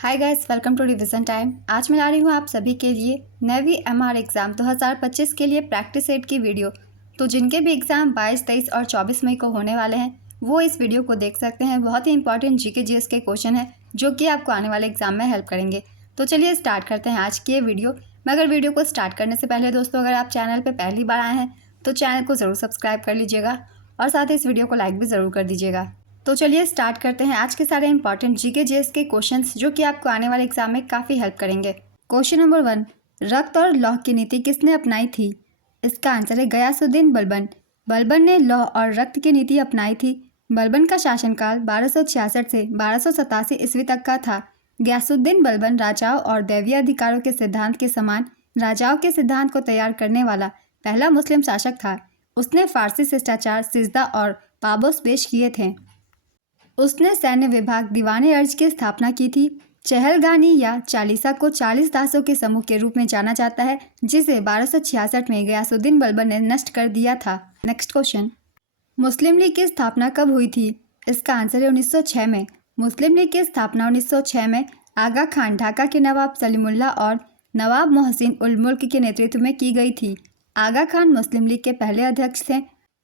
Hi guys, welcome to revision time. आज मैं ला रही हूँ आप सभी के लिए नेवी एमआर एग्ज़ाम 2025 के लिए प्रैक्टिस सेट की वीडियो। तो जिनके भी एग्ज़ाम 22, 23 और 24 मई को होने वाले हैं वो इस वीडियो को देख सकते हैं। बहुत ही इंपॉर्टेंट जीके जीएस के क्वेश्चन है जो कि आपको आने वाले एग्जाम में हेल्प करेंगे। तो चलिए स्टार्ट करते हैं आज की ये वीडियो। मगर वीडियो को स्टार्ट करने से पहले दोस्तों, अगर आप चैनल पर पहली बार आए हैं तो चैनल को ज़रूर सब्सक्राइब कर लीजिएगा और साथ ही इस वीडियो को लाइक भी ज़रूर कर दीजिएगा। तो चलिए स्टार्ट करते हैं आज के सारे इंपॉर्टेंट जीके जीएस के क्वेश्चंस जो कि आपको आने वाले एग्जाम में काफ़ी हेल्प करेंगे। क्वेश्चन नंबर 1, रक्त और लौह की नीति किसने अपनाई थी? इसका आंसर है गयासुद्दीन बलबन। बलबन ने लौह और रक्त की नीति अपनाई थी। बलबन का शासनकाल 1266 से 1287 ईस्वी तक का था। गयासुद्दीन बलबन राजाओं और दैवीय अधिकारों के सिद्धांत के समान राजाओं के सिद्धांत को तैयार करने वाला पहला मुस्लिम शासक था। उसने फारसी शिष्टाचार, सिजदा और पाबोस पेश किए थे। उसने सैन्य विभाग दीवान-ए-अर्ज की स्थापना की थी। चहलगानी या चालीसा को 40 दासों के समूह के रूप में जाना जाता है, जिसे 1266 में गयासुद्दीन बलबन ने नष्ट कर दिया था। नेक्स्ट क्वेश्चन, मुस्लिम लीग की स्थापना कब हुई थी? इसका आंसर है 1906 में। मुस्लिम लीग की स्थापना 1906 में आगा खान, ढाका के नवाब सलीमुल्लाह और नवाब मोहसिन उल मुल्क के नेतृत्व में की गई थी। आगा खान मुस्लिम लीग के पहले अध्यक्ष थे।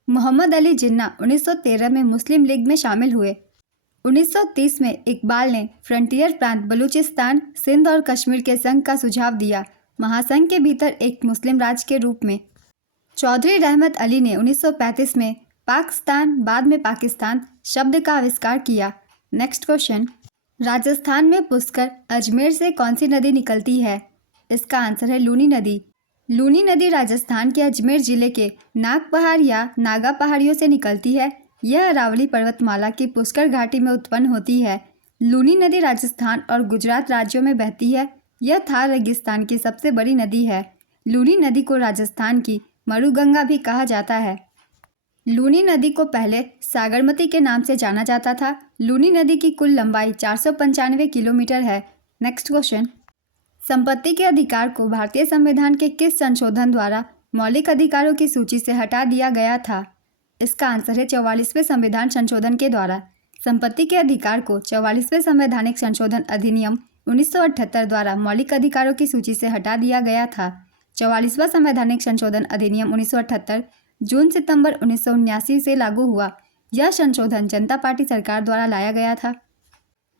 मोहम्मद अली जिन्ना 1913 में मुस्लिम लीग में शामिल हुए। 1930 में इकबाल ने फ्रंटियर प्रांत बलूचिस्तान, सिंध और कश्मीर के संघ का सुझाव दिया, महासंघ के भीतर एक मुस्लिम राज्य के रूप में। चौधरी रहमत अली ने 1935 में पाकिस्तान, बाद में पाकिस्तान शब्द का आविष्कार किया। नेक्स्ट क्वेश्चन, राजस्थान में पुष्कर अजमेर से कौन सी नदी निकलती है? इसका आंसर है लूनी नदी। लूनी नदी राजस्थान के अजमेर जिले के नाग पहाड़ या नागा पहाड़ियों से निकलती है। यह अरावली पर्वतमाला की पुष्कर घाटी में उत्पन्न होती है। लूनी नदी राजस्थान और गुजरात राज्यों में बहती है। यह थार रेगिस्तान की सबसे बड़ी नदी है। लूनी नदी को राजस्थान की मरुगंगा भी कहा जाता है। लूनी नदी को पहले सागरमती के नाम से जाना जाता था। लूनी नदी की कुल लंबाई 495 किलोमीटर है। नेक्स्ट क्वेश्चन, संपत्ति के अधिकार को भारतीय संविधान के किस संशोधन द्वारा मौलिक अधिकारों की सूची से हटा दिया गया था? इसका आंसर है 44वें संविधान संशोधन के द्वारा। संपत्ति के अधिकार को 44वें संवैधानिक संशोधन अधिनियम 1978 द्वारा मौलिक अधिकारों की सूची से हटा दिया गया था। 44वां संवैधानिक संशोधन अधिनियम 1978 जून-सितंबर 1979 से लागू हुआ। यह संशोधन जनता पार्टी सरकार द्वारा लाया गया था।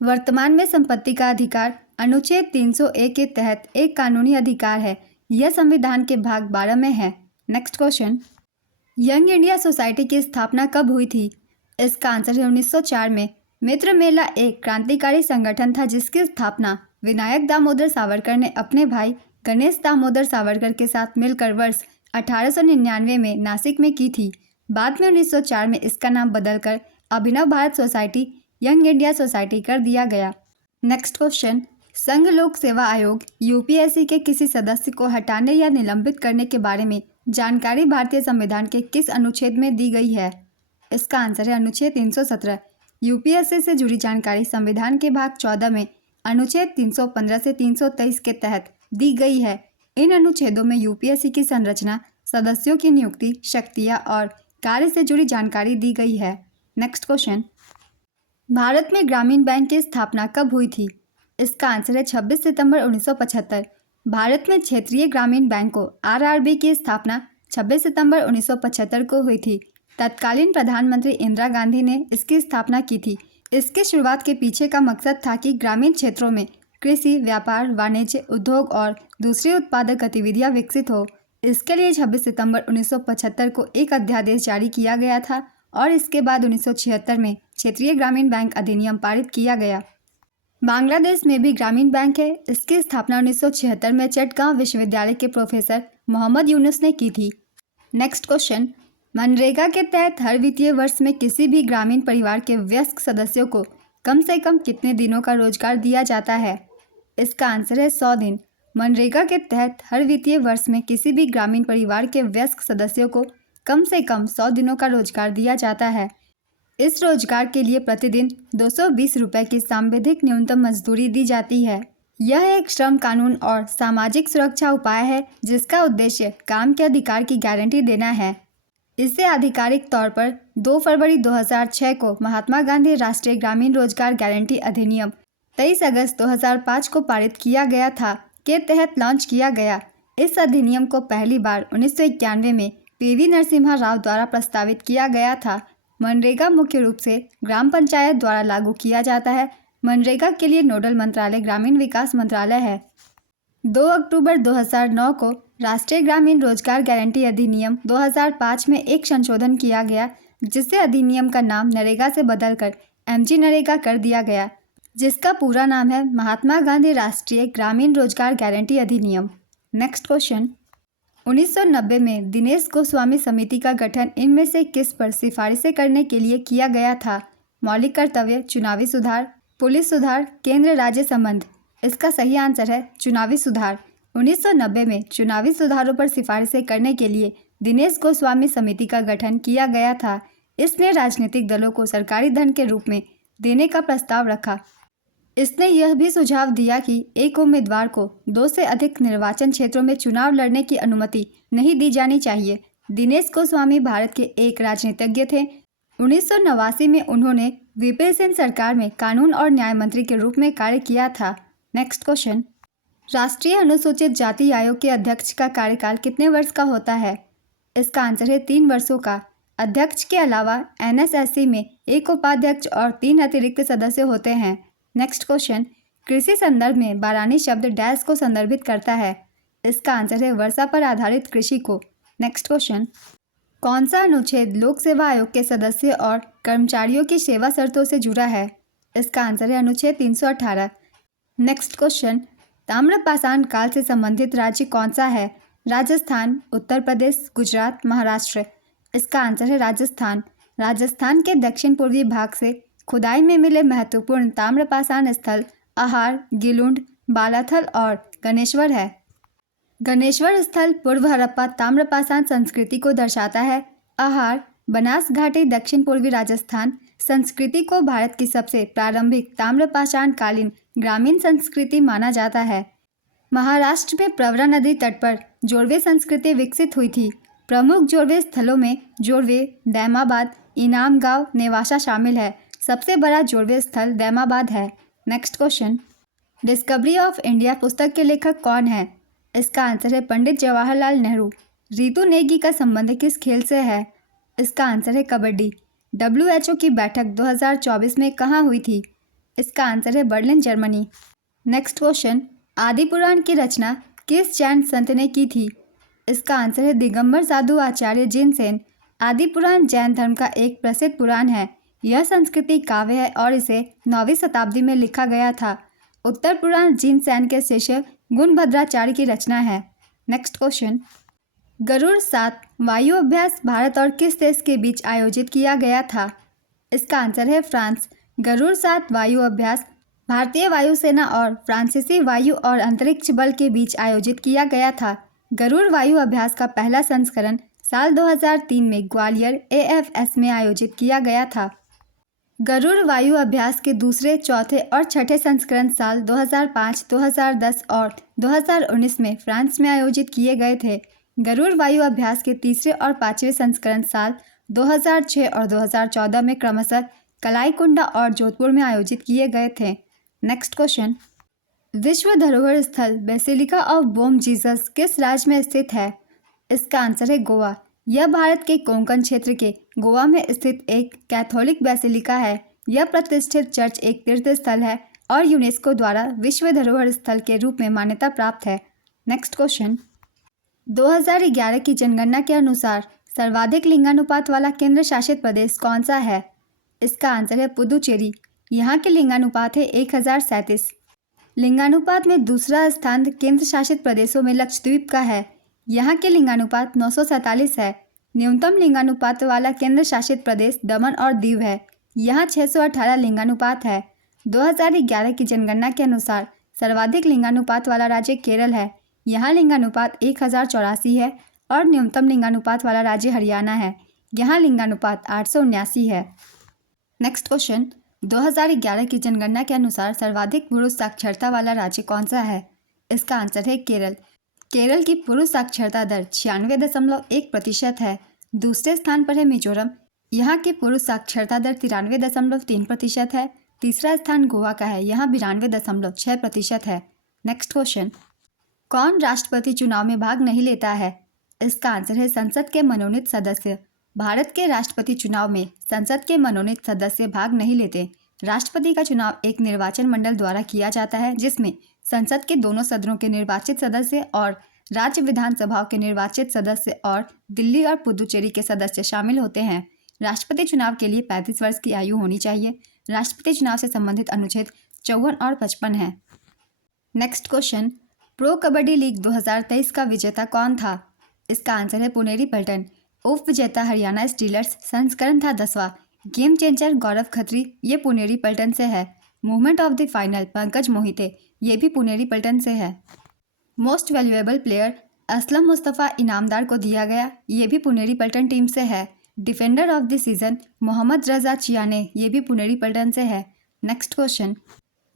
वर्तमान में संपत्ति का अधिकार अनुच्छेद 301 के तहत एक कानूनी अधिकार है। यह संविधान के भाग 12 में है। Next question, young India society की स्थापना कब हुई थी? इसका आंसर है 1904 में। मित्र मेला एक क्रांतिकारी संगठन था जिसकी स्थापना विनायक दामोदर सावरकर ने अपने भाई गणेश दामोदर सावरकर के साथ मिलकर वर्ष 1899 में नासिक में की थी। बाद में 1904 में इसका नाम बदलकर Abhinav Bharat society young India society कर दिया गया। नेक्स्ट क्वेश्चन, संघ लोक सेवा आयोग यूपीएससी के किसी सदस्य को हटाने या निलंबित करने के बारे में जानकारी भारतीय संविधान के किस अनुच्छेद में दी गई है? इसका आंसर है अनुच्छेद 317। यूपीएससी से जुड़ी जानकारी संविधान के भाग 14 में अनुच्छेद 315 से 323 के तहत दी गई है। इन अनुच्छेदों में यूपीएससी की संरचना, सदस्यों की नियुक्ति, शक्तियाँ और कार्य से जुड़ी जानकारी दी गई है। नेक्स्ट क्वेश्चन, भारत में ग्रामीण बैंक की स्थापना कब हुई थी? इसका आंसर है 26 सितंबर 1975। भारत में क्षेत्रीय ग्रामीण बैंकों आरआरबी की स्थापना 26 सितंबर 1975 को हुई थी। तत्कालीन प्रधानमंत्री इंदिरा गांधी ने इसकी स्थापना की थी। इसकी शुरुआत के पीछे का मकसद था कि ग्रामीण क्षेत्रों में कृषि, व्यापार, वाणिज्य, उद्योग और दूसरी उत्पादक गतिविधियां विकसित हो। इसके लिए 26 सितंबर 1975 को एक अध्यादेश जारी किया गया था और इसके बाद 1976 में क्षेत्रीय ग्रामीण बैंक अधिनियम पारित किया गया। बांग्लादेश में भी ग्रामीण बैंक है। इसकी स्थापना 1976 में चटगांव विश्वविद्यालय के प्रोफेसर मोहम्मद यूनुस ने की थी। नेक्स्ट क्वेश्चन, मनरेगा के तहत हर वित्तीय वर्ष में किसी भी ग्रामीण परिवार के वयस्क सदस्यों को कम से कम कितने दिनों का रोजगार दिया जाता है? इसका आंसर है 100 दिन। मनरेगा के तहत हर वित्तीय वर्ष में किसी भी ग्रामीण परिवार के वयस्क सदस्यों को कम से कम 100 दिनों का रोजगार दिया जाता है। इस रोजगार के लिए प्रतिदिन 220 रुपये की सांविधिक न्यूनतम मजदूरी दी जाती है। यह एक श्रम कानून और सामाजिक सुरक्षा उपाय है जिसका उद्देश्य काम के अधिकार की गारंटी देना है। इसे आधिकारिक तौर पर 2 फरवरी 2006 को महात्मा गांधी राष्ट्रीय ग्रामीण रोजगार गारंटी अधिनियम 23 अगस्त 2005 को पारित किया गया था के तहत लॉन्च किया गया। इस अधिनियम को पहली बार 1991 में पीवी नरसिम्हा राव द्वारा प्रस्तावित किया गया था। मनरेगा मुख्य रूप से ग्राम पंचायत द्वारा लागू किया जाता है। मनरेगा के लिए नोडल मंत्रालय ग्रामीण विकास मंत्रालय है। 2 अक्टूबर 2009 को राष्ट्रीय ग्रामीण रोजगार गारंटी अधिनियम 2005 में एक संशोधन किया गया, जिससे अधिनियम का नाम नरेगा से बदलकर एमजी नरेगा कर दिया गया, जिसका पूरा नाम है महात्मा गांधी राष्ट्रीय ग्रामीण रोजगार गारंटी अधिनियम। नेक्स्ट क्वेश्चन, 1990 में दिनेश गोस्वामी समिति का गठन इनमें से किस पर सिफारिशें करने के लिए किया गया था? मौलिक कर्तव्य, चुनावी सुधार, पुलिस सुधार, केंद्र राज्य संबंध। इसका सही आंसर है चुनावी सुधार। 1990 में चुनावी सुधारों पर सिफारिशें करने के लिए दिनेश गोस्वामी समिति का गठन किया गया था। इसने राजनीतिक दलों को सरकारी धन के रूप में देने का प्रस्ताव रखा। इसने यह भी सुझाव दिया कि एक उम्मीदवार को 2 से अधिक निर्वाचन क्षेत्रों में चुनाव लड़ने की अनुमति नहीं दी जानी चाहिए। दिनेश गोस्वामी भारत के एक राजनीतिज्ञ थे। 1989 में उन्होंने वीपी सिंह सरकार में कानून और न्याय मंत्री के रूप में कार्य किया था। नेक्स्ट क्वेश्चन, राष्ट्रीय अनुसूचित जाति आयोग के अध्यक्ष का कार्यकाल कितने वर्ष का होता है? इसका आंसर है 3 वर्षों का। अध्यक्ष के अलावा एनएसएससी में एक उपाध्यक्ष और 3 अतिरिक्त सदस्य होते हैं। नेक्स्ट क्वेश्चन, कृषि संदर्भ में बारानी शब्द डैश को संदर्भित करता है? इसका आंसर है वर्षा पर आधारित कृषि को। नेक्स्ट क्वेश्चन, कौन सा अनुच्छेद लोक सेवा आयोग के सदस्य और कर्मचारियों की सेवा शर्तों से जुड़ा है? इसका आंसर है अनुच्छेद 318। नेक्स्ट क्वेश्चन, ताम्रपाषाण काल से संबंधित राज्य कौन सा है? राजस्थान, उत्तर प्रदेश, गुजरात, महाराष्ट्र। इसका आंसर है राजस्थान। राजस्थान के दक्षिण पूर्वी भाग से खुदाई में मिले महत्वपूर्ण ताम्रपाषाण स्थल आहार, गिलुंड, बालाथल और गणेश्वर है। गणेश्वर स्थल पूर्व हड़प्पा ताम्रपाषाण संस्कृति को दर्शाता है। आहार, बनास घाटी, दक्षिण पूर्वी राजस्थान संस्कृति को भारत की सबसे प्रारंभिक ताम्रपाषाण कालीन ग्रामीण संस्कृति माना जाता है। महाराष्ट्र में प्रवरा नदी तट पर जोड़वे संस्कृति विकसित हुई थी। प्रमुख जोड़वे स्थलों में जोड़वे, दैमाबाद, इनाम गांव, नेवासा शामिल है। सबसे बड़ा जोड़वे स्थल दैमाबाद है। Next question, discovery of India पुस्तक के लेखक कौन है? इसका आंसर है पंडित जवाहरलाल नेहरू। रितु नेगी का संबंध किस खेल से है? इसका आंसर है कबड्डी। WHO की बैठक 2024 में कहाँ हुई थी? इसका आंसर है बर्लिन, जर्मनी। नेक्स्ट क्वेश्चन, आदि पुराण की रचना किस जैन संत ने की थी? इसका आंसर है दिगंबर साधु आचार्य जिनसेन। आदि पुराण जैन धर्म का एक प्रसिद्ध पुराण है। यह संस्कृति काव्य है और इसे 9वीं शताब्दी में लिखा गया था। उत्तर पुराण जिनसेन के शिष्य गुणभद्राचार्य की रचना है। नेक्स्ट क्वेश्चन, गरुड़ 7 वायु अभ्यास भारत और किस देश के बीच आयोजित किया गया था? इसका आंसर है फ्रांस। गरुड़ 7 वायु अभ्यास भारतीय वायुसेना और फ्रांसीसी वायु और अंतरिक्ष बल के बीच आयोजित किया गया था। गरुड़ वायु अभ्यास का पहला संस्करण साल 2003 में ग्वालियर AFS में आयोजित किया गया था। गरुड़ वायु अभ्यास के दूसरे, चौथे और छठे संस्करण साल 2005, 2010 और 2019 में फ्रांस में आयोजित किए गए थे। गरुड़ वायु अभ्यास के तीसरे और 5वें संस्करण साल 2006 और 2014 में क्रमशः कलाईकुंडा और जोधपुर में आयोजित किए गए थे। नेक्स्ट क्वेश्चन, विश्व धरोहर स्थल बेसिलिका ऑफ बोम जीसस किस राज्य में स्थित है? इसका आंसर है गोवा। यह भारत के कोंकण क्षेत्र के गोवा में स्थित एक कैथोलिक बेसिलिका है। यह प्रतिष्ठित चर्च एक तीर्थ स्थल है और यूनेस्को द्वारा विश्व धरोहर स्थल के रूप में मान्यता प्राप्त है। नेक्स्ट क्वेश्चन, 2011 की जनगणना के अनुसार सर्वाधिक लिंगानुपात वाला केंद्र शासित प्रदेश कौन सा है? इसका आंसर है पुदुचेरी। यहाँ के लिंगानुपात है 1037। लिंगानुपात में दूसरा स्थान केंद्र शासित प्रदेशों में लक्षद्वीप का है। यहाँ के लिंगानुपात 947 है। न्यूनतम लिंगानुपात वाला केंद्र शासित प्रदेश दमन और दीव है। यहाँ 618 लिंगानुपात है। 2011 की जनगणना के अनुसार सर्वाधिक लिंगानुपात वाला राज्य केरल है। यहाँ लिंगानुपात 1084 है और न्यूनतम लिंगानुपात वाला राज्य हरियाणा है। यहाँ लिंगानुपात 879 है। नेक्स्ट क्वेश्चन, 2011 की जनगणना के अनुसार सर्वाधिक पुरुष साक्षरता वाला राज्य कौन सा है? इसका आंसर है केरल। केरल की पुरुष साक्षरता दर 96.1% है। दूसरे स्थान पर है मिजोरम। यहाँ की पुरुष साक्षरता दर 93.3% है। तीसरा स्थान गोवा का है, यहाँ 92.6% है। नेक्स्ट क्वेश्चन, कौन राष्ट्रपति चुनाव में भाग नहीं लेता है? इसका आंसर है संसद के मनोनीत सदस्य। भारत के राष्ट्रपति चुनाव में संसद के मनोनीत सदस्य भाग नहीं लेते। राष्ट्रपति का चुनाव एक निर्वाचन मंडल द्वारा किया जाता है, जिसमें संसद के दोनों सदनों के निर्वाचित सदस्य और राज्य विधानसभाओं के निर्वाचित सदस्य और दिल्ली और पुदुचेरी के सदस्य शामिल होते हैं। राष्ट्रपति चुनाव के लिए 35 वर्ष की आयु होनी चाहिए। राष्ट्रपति चुनाव से संबंधित अनुच्छेद 54 और 55 है। Next question, pro kabaddi league 2023 का विजेता कौन था? इसका आंसर है पुनेरी पल्टन। उप विजेता हरियाणा स्टीलर्स, संस्करण था 10वां। गेम चेंजर गौरव खत्री, ये पुनेरी पल्टन से है। Movement of the final Pankaj Mohite, ये भी पुनेरी पल्टन से है। Most valuable player Aslam Mustafa Inamdar को दिया गया, ये भी पुनेरी पल्टन टीम से है। Defender of the season Mohammad Raza Chiyane, ये भी पुनेरी पल्टन से है। नेक्स्ट क्वेश्चन,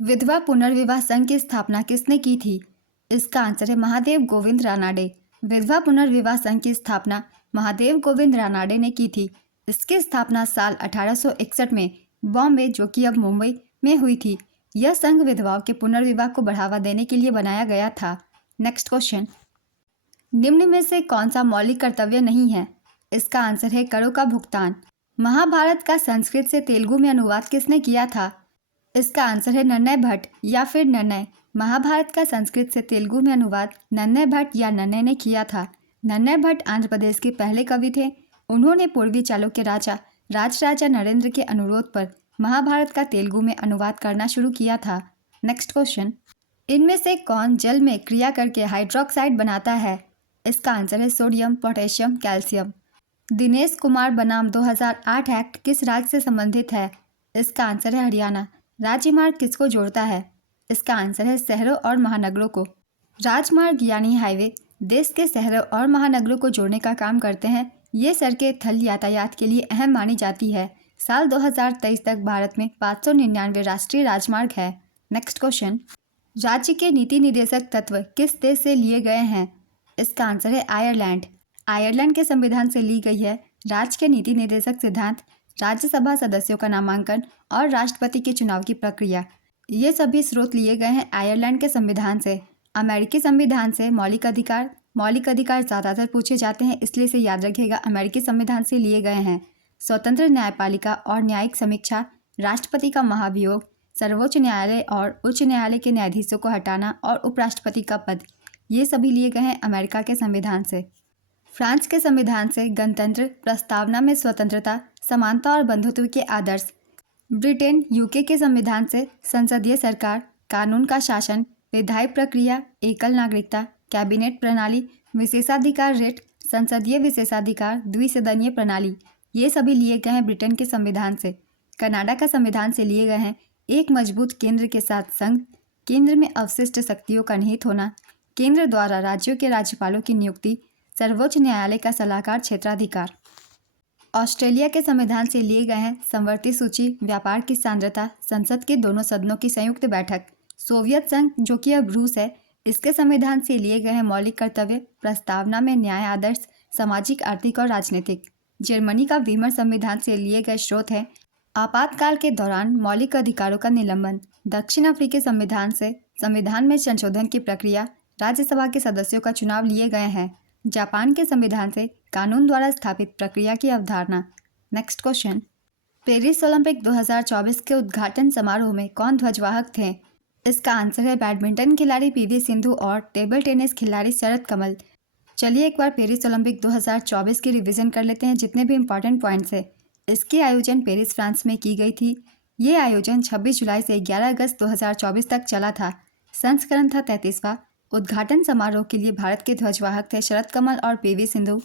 विधवा पुनर्विवाह संघ की स्थापना किसने की थी? इसका आंसर है महादेव गोविंद रानाडे। विधवा पुनर्विवाह संघ की स्थापना महादेव गोविंद रानाडे ने की थी। इसकी स्थापना साल 1861 में बॉम्बे, जो कि अब मुंबई में हुई थी। यह संघ विधवाओं के पुनर्विवाह को बढ़ावा देने के लिए बनाया गया था। नेक्स्ट क्वेश्चन, निम्न में से कौन सा मौलिक कर्तव्य नहीं है? इसका आंसर है करों का भुगतान। महाभारत का संस्कृत से तेलुगु में अनुवाद किसने किया था? इसका आंसर है नन्नय भट्ट या फिर नन्नय। महाभारत का संस्कृत से तेलुगु में अनुवाद नन्नय भट्ट या नन्नय ने किया था। नन्नय भट्ट आंध्र प्रदेश के पहले कवि थे। उन्होंने पूर्वी चालुक्य राजा राजराजा नरेंद्र के अनुरोध पर महाभारत का तेलुगु में अनुवाद करना शुरू किया था। नेक्स्ट क्वेश्चन, इनमें से कौन जल में क्रिया करके हाइड्रोक्साइड बनाता है? इसका आंसर है sodium, potassium, calcium. Dinesh Kumar बनाम 2008 एक्ट किस राज्य से संबंधित है? इसका आंसर है हरियाणा। राज्यमार्ग किसको जोड़ता है? इसका आंसर है शहरों और महानगरों को। राजमार्ग यानी हाईवे देश के शहरों और महानगरों को जोड़ने का काम करते हैं। ये सड़कें थल यातायात के लिए अहम मानी जाती है। साल 2023 तक भारत में 599 राष्ट्रीय राजमार्ग है। नेक्स्ट क्वेश्चन, राज्य के नीति निदेशक तत्व किस देश से लिए गए हैं? इसका आंसर है आयरलैंड। आयरलैंड के संविधान से ली गई है। राज्य के नीति निदेशक सिद्धांत, राज्यसभा सदस्यों का नामांकन और राष्ट्रपति के चुनाव की प्रक्रिया, ये सभी स्रोत लिए गए हैं आयरलैंड के संविधान से। अमेरिकी संविधान से मौलिक अधिकार ज़्यादातर पूछे जाते हैं, इसलिए इसे याद रखिएगा, अमेरिकी संविधान से लिए गए हैं। स्वतंत्र न्यायपालिका और न्यायिक समीक्षा, राष्ट्रपति का महाभियोग, सर्वोच्च न्यायालय और उच्च न्यायालय के न्यायाधीशों को हटाना और उपराष्ट्रपति का पद, ये सभी लिए गए हैं अमेरिका के संविधान से। फ्रांस के संविधान से गणतंत्र, प्रस्तावना में स्वतंत्रता, समानता और बंधुत्व के आदर्श। ब्रिटेन यूके के संविधान से संसदीय सरकार, कानून का शासन, विधायी प्रक्रिया, एकल नागरिकता, कैबिनेट प्रणाली, विशेषाधिकार रेट, संसदीय विशेषाधिकार, द्विसदनीय प्रणाली, ये सभी लिए गए हैं ब्रिटेन के संविधान से। कनाडा का संविधान से लिए गए हैं एक मजबूत केंद्र के साथ संघ, केंद्र में अवशिष्ट शक्तियों का निहित होना, केंद्र द्वारा राज्यों के राज्यपालों की नियुक्ति, सर्वोच्च न्यायालय का सलाहकार क्षेत्राधिकार। ऑस्ट्रेलिया के संविधान से लिए गए हैं समवर्ती सूची, व्यापार की सांद्रता, संसद के दोनों सदनों की संयुक्त बैठक। सोवियत संघ, जो कि अब रूस है, इसके संविधान से लिए गए हैं मौलिक कर्तव्य, प्रस्तावना में न्याय आदर्श, सामाजिक, आर्थिक और राजनीतिक। जर्मनी का वीमर संविधान से लिए गए स्रोत हैं आपातकाल के दौरान मौलिक अधिकारों का निलंबन। दक्षिण अफ्रीकी संविधान से संविधान में संशोधन की प्रक्रिया, राज्यसभा के सदस्यों का चुनाव लिए गए हैं। जापान के संविधान से कानून द्वारा स्थापित प्रक्रिया की अवधारणा। नेक्स्ट क्वेश्चन, पेरिस ओलंपिक 2024 के उद्घाटन समारोह में कौन ध्वजवाहक थे? इसका आंसर है बैडमिंटन खिलाड़ी पीवी सिंधु और टेबल टेनिस खिलाड़ी शरद कमल। चलिए एक बार पेरिस ओलंपिक 2024 की रिवीजन कर लेते हैं, जितने भी इंपॉर्टेंट पॉइंट्स है। इसकी आयोजन पेरिस फ्रांस में की गई थी। ये आयोजन 26 जुलाई से 11 अगस्त 2024 तक चला था। संस्करण था 33वां। उद्घाटन समारोह के लिए भारत के ध्वजवाहक थे शरद कमल और पीवी सिंधु।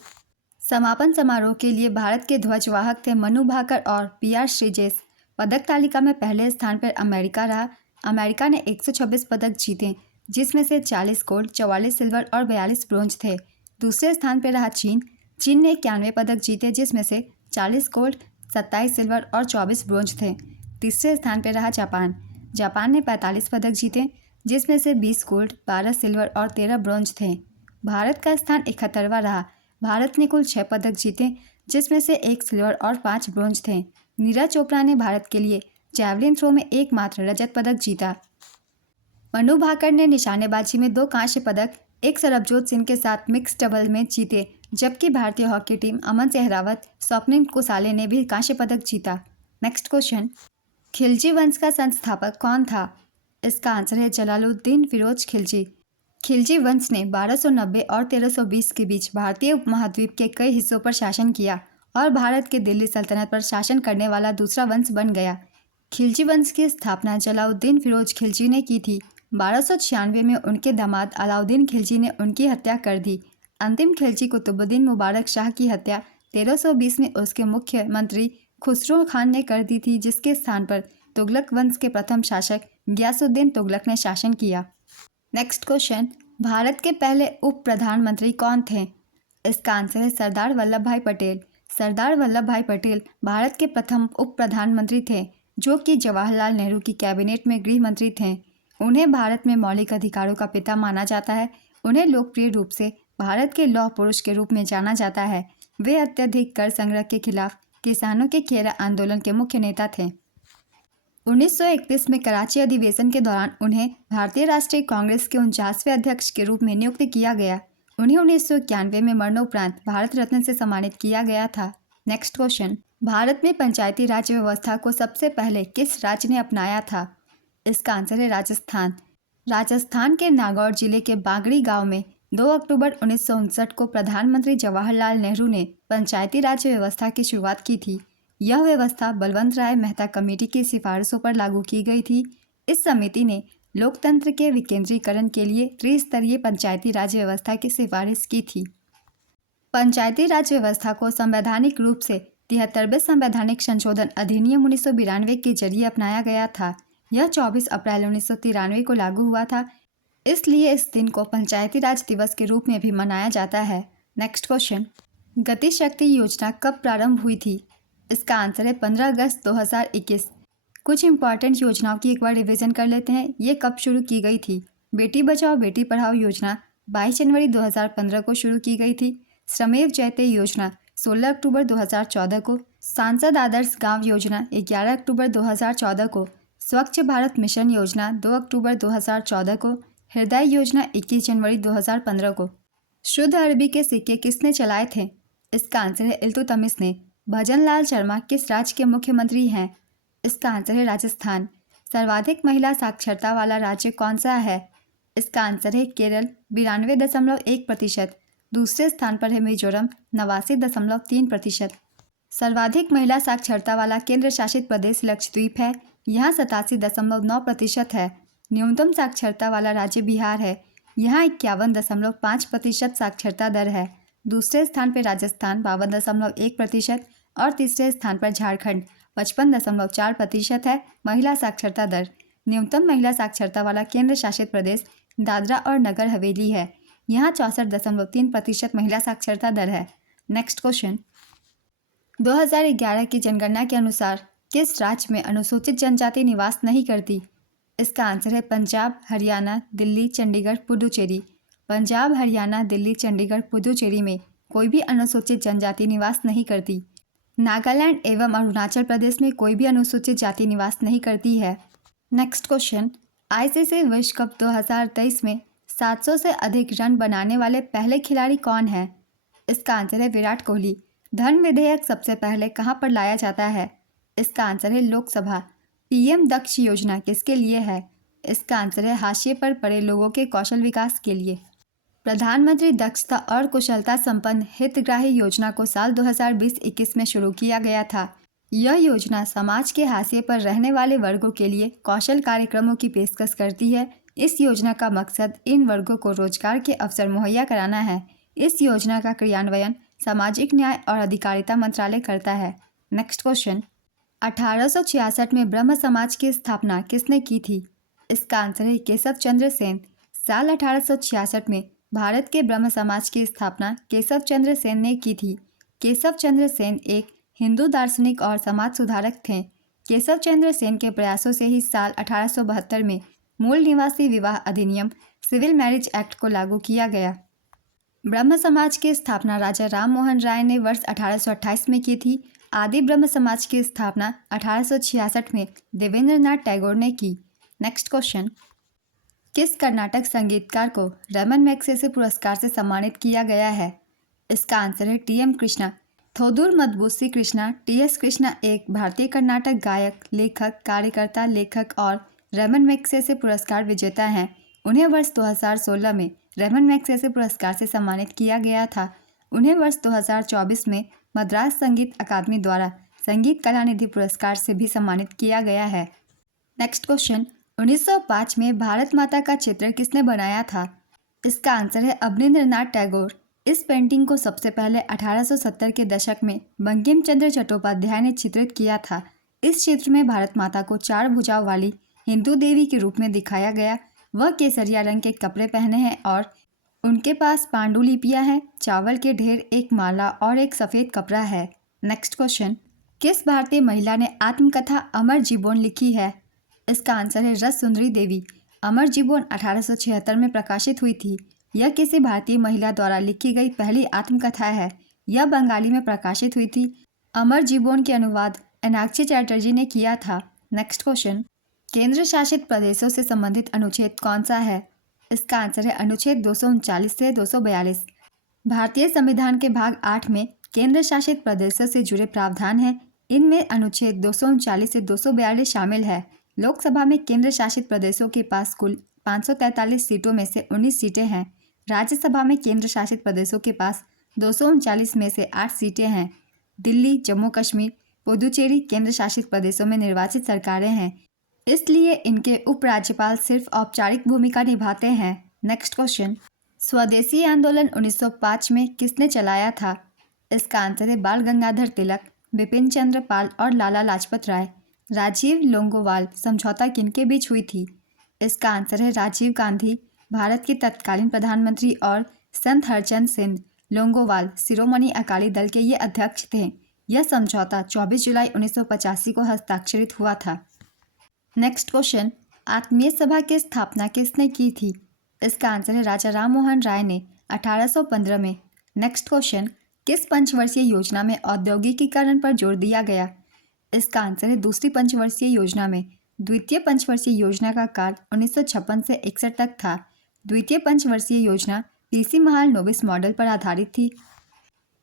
समापन समारोह के लिए भारत के ध्वजवाहक थे मनु भाकर और पीआर श्रीजेश। पदक तालिका में पहले स्थान पर अमेरिका रहा। अमेरिका ने 126 पदक जीते, जिसमें से 40 गोल्ड, 44 सिल्वर और 42 ब्रोंज थे। दूसरे स्थान पर रहा चीन। चीन ने 91 पदक जीते, जिसमें से 40 गोल्ड, 27 सिल्वर और 24 ब्रोंज थे। तीसरे स्थान पर रहा जापान। जापान ने 45 पदक जीते, जिसमें से 20 गोल्ड, 12 सिल्वर और 13 ब्रोंज थे। भारत का स्थान 71वां रहा। भारत ने कुल 6 पदक जीते, जिसमें से 1 सिल्वर और 5 ब्रोंज थे। नीरज चोपड़ा ने भारत के लिए जैवलिन थ्रो में एकमात्र रजत पदक जीता। मनु भाकर ने निशानेबाजी में 2 कांस्य पदक, एक सरबजोत सिंह के साथ मिक्स डबल में जीते, जबकि भारतीय हॉकी टीम अमन सहरावत, स्वप्निल कुसाले ने भी कांस्य पदक जीता। नेक्स्ट क्वेश्चन, खिलजी वंश का संस्थापक कौन था? इसका आंसर है जलालुद्दीन फिरोज खिलजी। खिलजी वंश ने 1290 और 1320 के बीच भारतीय उपमहाद्वीप के कई हिस्सों पर शासन किया और भारत के दिल्ली सल्तनत पर शासन करने वाला दूसरा वंश बन गया। खिलजी वंश की स्थापना जलालुद्दीन फिरोज खिलजी ने की थी। 1296 में उनके दामाद अलाउद्दीन खिलजी ने उनकी हत्या कर दी। अंतिम खिलजी कुतुबुद्दीन मुबारक शाह की हत्या 1320 में उसके मुख्यमंत्री खुसरो खान ने कर दी थी, जिसके स्थान पर तुगलक वंश के प्रथम शासक गयासुद्दीन तुगलक ने शासन किया। नेक्स्ट क्वेश्चन, भारत के पहले उप प्रधानमंत्री कौन थे? इसका आंसर है सरदार वल्लभ भाई पटेल। सरदार वल्लभ भाई पटेल भारत के प्रथम उप प्रधानमंत्री थे, जो कि जवाहरलाल नेहरू की कैबिनेट में गृह मंत्री थे। उन्हें भारत में मौलिक अधिकारों का पिता माना जाता है। उन्हें लोकप्रिय रूप से भारत के लौह पुरुष के रूप में जाना जाता है। वे अत्यधिक कर संग्रह के खिलाफ किसानों के खेरा आंदोलन के मुख्य नेता थे। 1931 में कराची अधिवेशन के दौरान उन्हें भारतीय राष्ट्रीय कांग्रेस के 49वें अध्यक्ष के रूप में नियुक्त किया गया। उन्हें 1991 में मरणोपरांत भारत रत्न से सम्मानित किया गया था। नेक्स्ट क्वेश्चन, भारत में पंचायती राज व्यवस्था को सबसे पहले किस राज्य ने अपनाया था? इसका आंसर है राजस्थान। राजस्थान के नागौर जिले के बागड़ी गांव में 2 अक्टूबर 1959 को प्रधानमंत्री जवाहरलाल नेहरू ने पंचायती राज व्यवस्था की शुरुआत की थी। यह व्यवस्था बलवंत राय मेहता कमेटी की सिफारिशों पर लागू की गई थी। इस समिति ने लोकतंत्र के विकेंद्रीकरण के लिए त्रिस्तरीय पंचायती राज व्यवस्था की सिफारिश की थी। पंचायती राज व्यवस्था को संवैधानिक रूप से 73वें संवैधानिक संशोधन अधिनियम 1992 के जरिए अपनाया गया था। यह 24 अप्रैल 1993 को लागू हुआ था, इसलिए इस दिन को पंचायती राज दिवस के रूप में भी मनाया जाता है। नेक्स्ट क्वेश्चन, गति शक्ति योजना कब प्रारंभ हुई थी? इसका आंसर है 15 अगस्त 2021। कुछ इंपॉर्टेंट योजनाओं की एक बार रिवीजन कर लेते हैं। ये कब शुरू की गई थी? बेटी बचाओ बेटी पढ़ाओ योजना 22 जनवरी 2015 को शुरू की गई थी। श्रमेव जयते योजना 16 अक्टूबर 2014 को। सांसद आदर्श गांव योजना 11 अक्टूबर 2014 को। स्वच्छ भारत मिशन योजना 2 अक्टूबर 2014 को। हृदय योजना 21 जनवरी 2015 को। शुद्ध अरबी के सिक्के किसने चलाए थे? इसका आंसर है इल्तुतमिश ने। भजनलाल शर्मा किस राज्य के मुख्यमंत्री हैं? इसका आंसर है राजस्थान। सर्वाधिक महिला साक्षरता वाला राज्य कौन सा है? इसका आंसर है केरल 92.1%। दूसरे स्थान पर है मिजोरम 89.3%। सर्वाधिक महिला साक्षरता वाला केंद्र शासित प्रदेश लक्षद्वीप है। यहाँ 87.9% है। न्यूनतम साक्षरता वाला राज्य बिहार है। यहाँ 51.5% साक्षरता दर है। दूसरे स्थान पर राजस्थान 52.1% और तीसरे स्थान पर झारखंड 55.4% है महिला साक्षरता दर। न्यूनतम महिला साक्षरता वाला केंद्र शासित प्रदेश दादरा और नगर हवेली है। यहाँ 64.3% महिला साक्षरता दर है। नेक्स्ट क्वेश्चन, 2011 की जनगणना के अनुसार किस राज्य में अनुसूचित जनजाति निवास नहीं करती? इसका आंसर है पंजाब, हरियाणा, दिल्ली, चंडीगढ़, पुडुचेरी। पंजाब, हरियाणा, दिल्ली, चंडीगढ़, पुडुचेरी में कोई भी अनुसूचित जनजाति निवास नहीं करती। नागालैंड एवं अरुणाचल प्रदेश में कोई भी अनुसूचित जाति निवास नहीं करती है। नेक्स्ट क्वेश्चन, आईसीसी विश्व कप 2023 में 700 से अधिक रन बनाने वाले पहले खिलाड़ी कौन है? इसका आंसर है विराट कोहली। धन विधेयक सबसे पहले कहां पर लाया जाता है? इसका आंसर है लोकसभा। पीएम दक्ष योजना किसके लिए है? इसका आंसर है हाशिए पर पड़े लोगों के कौशल विकास के लिए। प्रधानमंत्री दक्षता और कुशलता संपन्न हितग्राही योजना को साल 2020-21 में शुरू किया गया था। यह योजना समाज के हाशिए पर रहने वाले वर्गों के लिए कौशल कार्यक्रमों की पेशकश करती है। इस योजना का मकसद इन वर्गों को रोजगार के अवसर मुहैया कराना है। इस योजना का क्रियान्वयन सामाजिक न्याय और अधिकारिता मंत्रालय करता है। नेक्स्ट क्वेश्चन, 1866 में ब्रह्म समाज की स्थापना किसने की थी? इसका आंसर है केशव चंद्र सेन। साल 1866 में भारत के ब्रह्म समाज की स्थापना केशव चंद्र सेन ने की थी। केशव चंद्र सेन एक हिंदू दार्शनिक और समाज सुधारक थे। केशव चंद्र सेन के प्रयासों से ही साल 1872 में मूल निवासी विवाह अधिनियम सिविल मैरिज एक्ट को लागू किया गया। ब्रह्म समाज की स्थापना राजा राम मोहन राय ने वर्ष 1828 में की थी। आदि ब्रह्म समाज की स्थापना 1866 में देवेंद्रनाथ टैगोर ने की। नेक्स्ट क्वेश्चन, किस कर्नाटक संगीतकार को रमन मैग्सेसे पुरस्कार से सम्मानित किया गया है? इसका आंसर है T M Krishna. Thodur Madabusi Krishna T S Krishna एक भारतीय कर्नाटक गायक, लेखक, कार्यकर्ता, लेखक और रमन मैग्सेसे पुरस्कार विजेता हैं। उन्हें वर्ष 2016 में रमन मैग्सेसे पुरस्कार से सम्मानित किया गया था। उन्हें वर्ष 2024 में मद्रास संगीत अकादमी द्वारा संगीत कलानिधि पुरस्कार से भी सम्मानित किया गया है। नेक्स्ट क्वेश्चन, 1905 में भारत माता का चित्र किसने बनाया था? इसका आंसर है अवनींद्रनाथ टैगोर। इस पेंटिंग को सबसे पहले 1870 के दशक में बंकिम चंद्र चट्टोपाध्याय ने चित्रित किया था। इस चित्र में भारत माता को 4 भुजाओं वाली हिंदू देवी के रूप में दिखाया गया। वह केसरिया रंग के कपड़े पहने हैं और उनके पास पांडुलिपियां हैं, चावल के ढेर, एक माला और एक सफ़ेद कपड़ा है। नेक्स्ट क्वेश्चन, किस भारतीय महिला ने आत्मकथा अमर जीबोन लिखी है? इसका आंसर है रस सुंदरी देवी। अमर जीबोन 1876 में प्रकाशित हुई थी। यह किसी भारतीय महिला द्वारा लिखी गई पहली आत्मकथा है। यह बंगाली में प्रकाशित हुई थी। अमर जीबोन के अनुवाद एनाक्षी चैटर्जी ने किया था। नेक्स्ट क्वेश्चन, केंद्र शासित प्रदेशों से संबंधित अनुच्छेद कौन सा है? इसका आंसर है अनुच्छेद 239 से 242। भारतीय संविधान के भाग 8 में केंद्र शासित प्रदेशों से जुड़े प्रावधान हैं। इनमें अनुच्छेद 239 से 242 शामिल है। लोकसभा में केंद्र शासित प्रदेशों के पास कुल 543 सीटों में से 19 सीटें हैं। राज्यसभा में केंद्र शासित प्रदेशों के पास 239 में से 8 सीटें हैं। दिल्ली, जम्मू कश्मीर, पुदुचेरी केंद्र शासित प्रदेशों में निर्वाचित सरकारें हैं, इसलिए इनके उपराज्यपाल सिर्फ औपचारिक भूमिका निभाते हैं। नेक्स्ट क्वेश्चन, स्वदेशी आंदोलन 1905 में किसने चलाया था? इसका आंसर है बाल गंगाधर तिलक, बिपिन चंद्र पाल और लाला लाजपत राय। राजीव लोंगोवाल समझौता किनके बीच हुई थी? इसका आंसर है राजीव गांधी, भारत के तत्कालीन प्रधानमंत्री, और संत हरचंद सिंह लोंगोवाल शिरोमणि अकाली दल के ये अध्यक्ष थे। यह समझौता 24 जुलाई 1985 को हस्ताक्षरित हुआ था। नेक्स्ट क्वेश्चन, आत्मीय सभा की स्थापना किसने की थी? इसका आंसर है राजा राम मोहन राय ने 1815 में। नेक्स्ट क्वेश्चन, किस पंचवर्षीय योजना में औद्योगिकीकरण पर जोर दिया गया? इसका आंसर है दूसरी पंचवर्षीय योजना में। द्वितीय पंचवर्षीय योजना का काल 1956 से 61 तक था। द्वितीय पंचवर्षीय योजना पीसी महाल नोबिस मॉडल पर आधारित थी।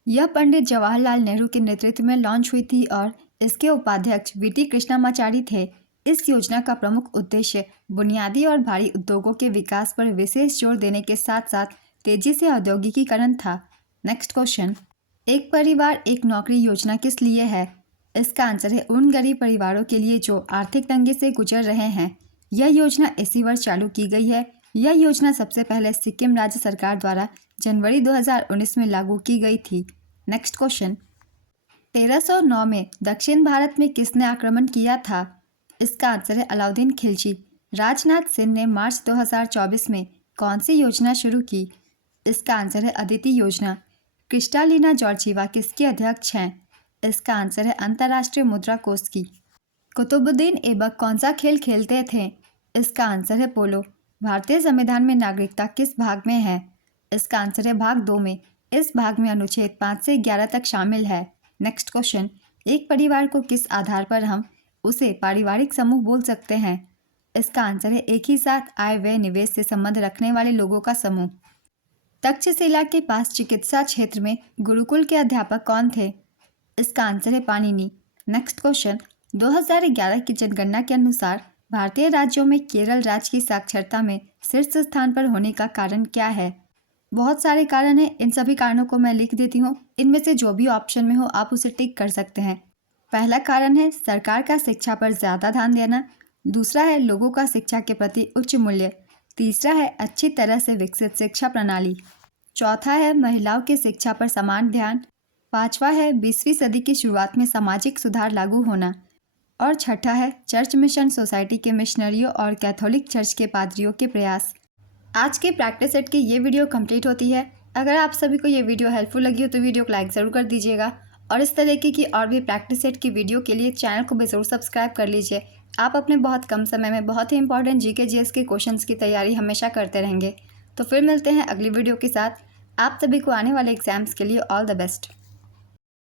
यह पंडित जवाहरलाल नेहरू के नेतृत्व में लॉन्च हुई थी और इसके उपाध्यक्ष वीटी कृष्णामाचारी थे। इस योजना का प्रमुख उद्देश्य बुनियादी और भारी उद्योगों के विकास पर विशेष जोर देने के साथ साथ तेजी से औद्योगिकीकरण था। नेक्स्ट क्वेश्चन, एक परिवार एक नौकरी योजना किस लिए है? इसका आंसर है उन गरीब परिवारों के लिए जो आर्थिक तंगी से गुजर रहे हैं। यह योजना इसी वर्ष चालू की गई है। यह योजना सबसे पहले सिक्किम राज्य सरकार द्वारा जनवरी 2019 में लागू की गई थी। नेक्स्ट क्वेश्चन, 1309 में दक्षिण भारत में किसने आक्रमण किया था? इसका आंसर है अलाउद्दीन खिलजी। राजनाथ सिंह ने मार्च 2024 में कौन सी योजना शुरू की? इसका आंसर है अदिति योजना। क्रिस्टालिना जॉर्जीवा किसकी अध्यक्ष हैं? इसका आंसर है अंतर्राष्ट्रीय मुद्रा कोष की। कुतुबुद्दीन ऐबक कौन सा खेल खेलते थे? इसका आंसर है पोलो। भारतीय संविधान में नागरिकता किस भाग में है? इसका आंसर है भाग 2 में। इस भाग में अनुच्छेद 5 से 11 तक शामिल है। नेक्स्ट क्वेश्चन, एक परिवार को किस आधार पर हम उसे पारिवारिक समूह बोल सकते हैं? इसका आंसर है एक ही साथ आय व्यय निवेश से संबंध रखने वाले लोगों का समूह। तक्षशिला के पास चिकित्सा क्षेत्र में गुरुकुल के अध्यापक कौन थे? इसका आंसर है पाणिनि। नेक्स्ट क्वेश्चन, 2011 की जनगणना के अनुसार भारतीय राज्यों में केरल राज्य की साक्षरता में शीर्ष स्थान पर होने का कारण क्या है? बहुत सारे कारण हैं, इन सभी कारणों को मैं लिख देती हूँ। इनमें से जो भी ऑप्शन में हो आप उसे टिक कर सकते हैं। पहला कारण है सरकार का शिक्षा पर ज़्यादा ध्यान देना। दूसरा है लोगों का शिक्षा के प्रति उच्च मूल्य। तीसरा है अच्छी तरह से विकसित शिक्षा प्रणाली। चौथा है महिलाओं की शिक्षा पर समान ध्यान। पांचवा है 20वीं सदी की शुरुआत में सामाजिक सुधार लागू होना। और छठा है चर्च मिशन सोसाइटी के मिशनरियों और कैथोलिक चर्च के पादरियों के प्रयास। आज के प्रैक्टिस सेट की ये वीडियो कंप्लीट होती है। अगर आप सभी को ये वीडियो हेल्पफुल लगी हो तो वीडियो को लाइक ज़रूर कर दीजिएगा और इस तरीके की और भी प्रैक्टिस सेट की वीडियो के लिए चैनल को भी ज़रूर सब्सक्राइब कर लीजिए। आप अपने बहुत कम समय में बहुत ही इंपॉर्टेंट जीके जीएस के क्वेश्चंस की तैयारी हमेशा करते रहेंगे। तो फिर मिलते हैं अगली वीडियो के साथ। आप सभी को आने वाले एग्जाम्स के लिए ऑल द बेस्ट।